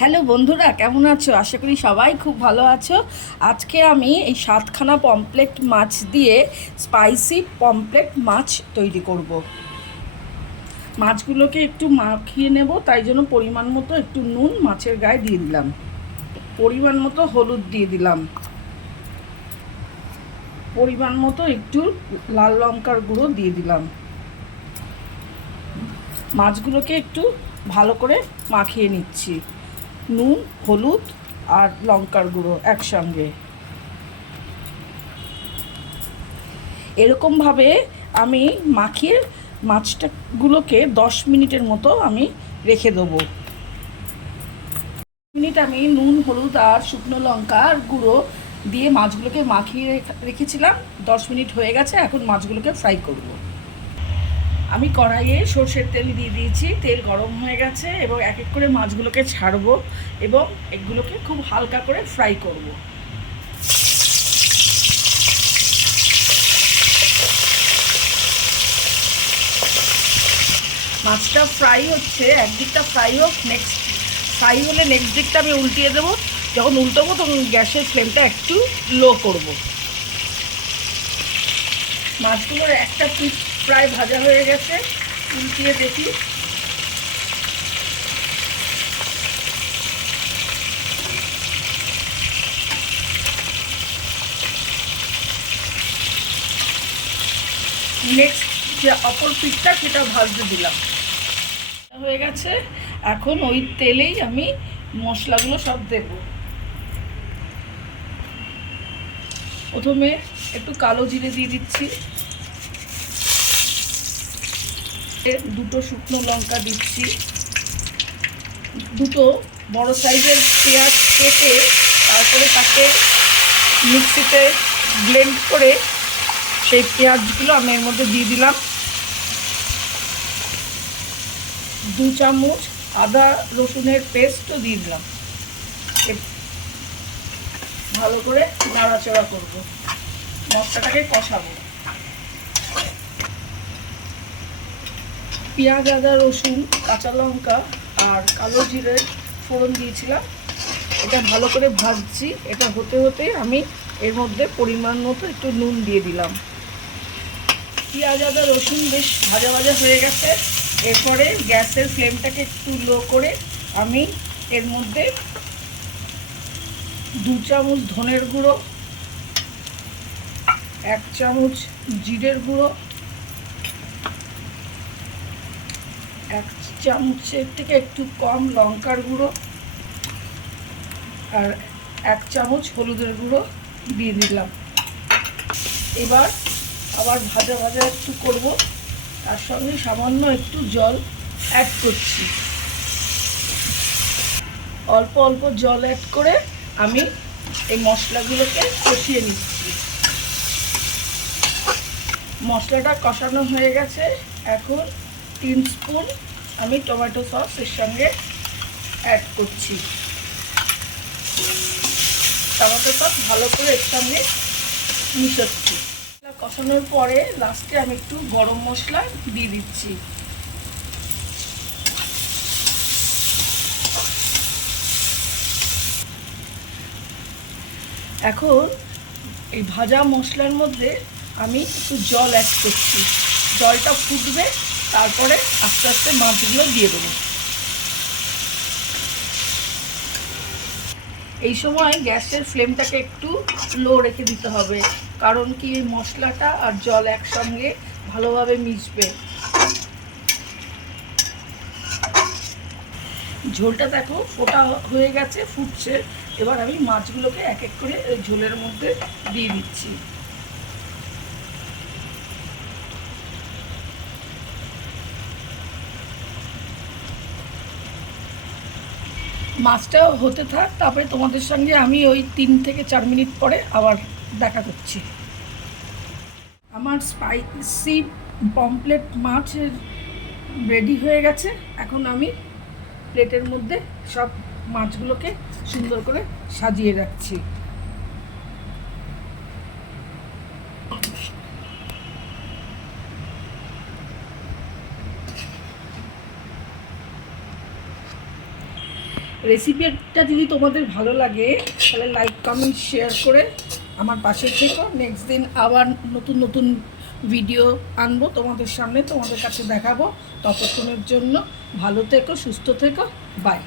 Hello বন্ধুরা, কেমন আছো? আশা করি সবাই খুব ভালো আছো। আজকে আমি এই 7খানা পমফ্রেট মাছ দিয়ে স্পাইসি পমফ্রেট মাছ তৈরি করব। মাছগুলোকে একটু মাখিয়ে নেব, তাই জন্য পরিমাণ মতো একটু নুন মাছের গায়ে দিয়ে দিলাম, পরিমাণ মতো হলুদ দিয়ে দিলাম, পরিমাণ মতো একটু লাল লঙ্কার গুঁড়ো দিয়ে দিলাম। মাছগুলোকে একটু ভালো করে মাখিয়ে নিচ্ছি, নুন, হলুদ আর লঙ্কার গুঁড়ো একসঙ্গে। এরকমভাবে আমি মাখিয়ে মাছটাগুলোকে 10 মিনিটের মতো আমি রেখে দেবো। মিনিট আমি নুন, হলুদ আর শুকনো লঙ্কার গুঁড়ো দিয়ে মাছগুলোকে মাখিয়ে রেখেছিলাম। 10 মিনিট হয়ে গেছে, এখন মাছগুলোকে ফ্রাই করব। আমি কড়াইয়ে সর্ষের তেল দিয়ে দিয়েছি, তেল গরম হয়ে গেছে এবং এক এক করে মাছগুলোকে ছাড়বো এবং এগুলোকে খুব হালকা করে ফ্রাই করব। মাছটা ফ্রাই হচ্ছে, একদিকটা ফ্রাই হোক, ফ্রাই হলে নেক্সট দিকটা আমি উল্টিয়ে দেবো। যখন উল্টাবো তখন গ্যাসের ফ্লেমটা একটু লো করব। মাছগুলোর একটা পিস প্রায় ভাজা হয়ে গেছে, উল্টিয়ে দেখি। নেক্সট যে অপর পিসটা সেটা ভাজতে দিলাম, হয়ে গেছে। এখন ওই তেলেই আমি মশলাগুলো সব দেব। প্রথমে একটু কালো জিরে দিয়ে দিচ্ছি, দুটো শুকনো লঙ্কা দিচ্ছি, দুটো বড় সাইজের পেঁয়াজ কেটে তারপরে তাকে মিক্সিতে ব্লেন্ড করে সেই পেঁয়াজগুলো আমি এর মধ্যে দিয়ে দিলাম। 2 চামচ আদা রসুনের পেস্টও দিয়ে দিলাম। ভালো করে নাড়াচাড়া করব, মশলাটাকে কষাবো। পেঁয়াজ, আদা, রসুন, কাঁচা লঙ্কা আর কালো জিরের ফোড়ন দিয়েছিলাম, এটা ভালো করে ভাজছি। এটা হতে হতে আমি এর মধ্যে পরিমাণ মতো একটু নুন দিয়ে দিলাম। পেঁয়াজ, আদা, রসুন বেশ ভাজা ভাজা হয়ে গেছে। এরপরে গ্যাসের ফ্লেমটাকে একটু লো করে আমি এর মধ্যে 2 চামচ ধনের গুঁড়ো, 1 চামচ জিরের গুঁড়ো, 1 চামচের থেকে একটু কম লঙ্কার গুঁড়ো আর 1 চামচ হলুদের গুঁড়ো দিয়ে দিলাম। এবার আবার ভাজা ভাজা একটু করব, তার সঙ্গে সামান্য একটু জল অ্যাড করছি। অল্প অল্প জল অ্যাড করে আমি এই মশলাগুলোকে কষিয়ে নিচ্ছি। মশলাটা কষানো হয়ে গেছে, এখন 3 স্পুন আমি টমেটো সস এর সঙ্গে অ্যাড করছি। টমেটো সস ভালো করে এর সঙ্গে মিশাচ্ছি। কষানোর পরে লাস্টে আমি একটু গরম মশলা দিয়ে দিচ্ছি। এখন এই ভাজা মশলার মধ্যে আমি একটু জল অ্যাড করছি। জলটা ফুটবে, তারপরে আস্তে আস্তে মাছগুলো দিয়ে দেবো। এই সময় গ্যাসের ফ্লেমটাকে একটু লো রেখে দিতে হবে, কারণ কি এই মশলাটা আর জল একসঙ্গে ভালোভাবে মিশবে। ঝোলটা দেখো ফোটা হয়ে গেছে, ফুটছে। এবার আমি মাছগুলোকে এক এক করে ঝোলের মধ্যে দিয়ে দিচ্ছি। মাছটা হতে থাক, তারপরে তোমাদের সঙ্গে আমি ওই 3 থেকে 4 মিনিট পরে আবার দেখা করছি। আমার স্পাইসি পমফ্রেট মাছের রেডি হয়ে গেছে। এখন আমি প্লেটের মধ্যে সব মাছগুলোকে সুন্দর করে সাজিয়ে রাখছি। রেসিপিটা যদি তোমাদের ভালো লাগে তাহলে লাইক কমেন্ট শেয়ার করে আমার পাশে থেকো। নেক্সট দিন আবার নতুন নতুন ভিডিও আনবো তোমাদের সামনে, তোমাদের কাছে দেখাবো। ততক্ষণের জন্য ভালো থেকো, সুস্থ থেকো, বাই।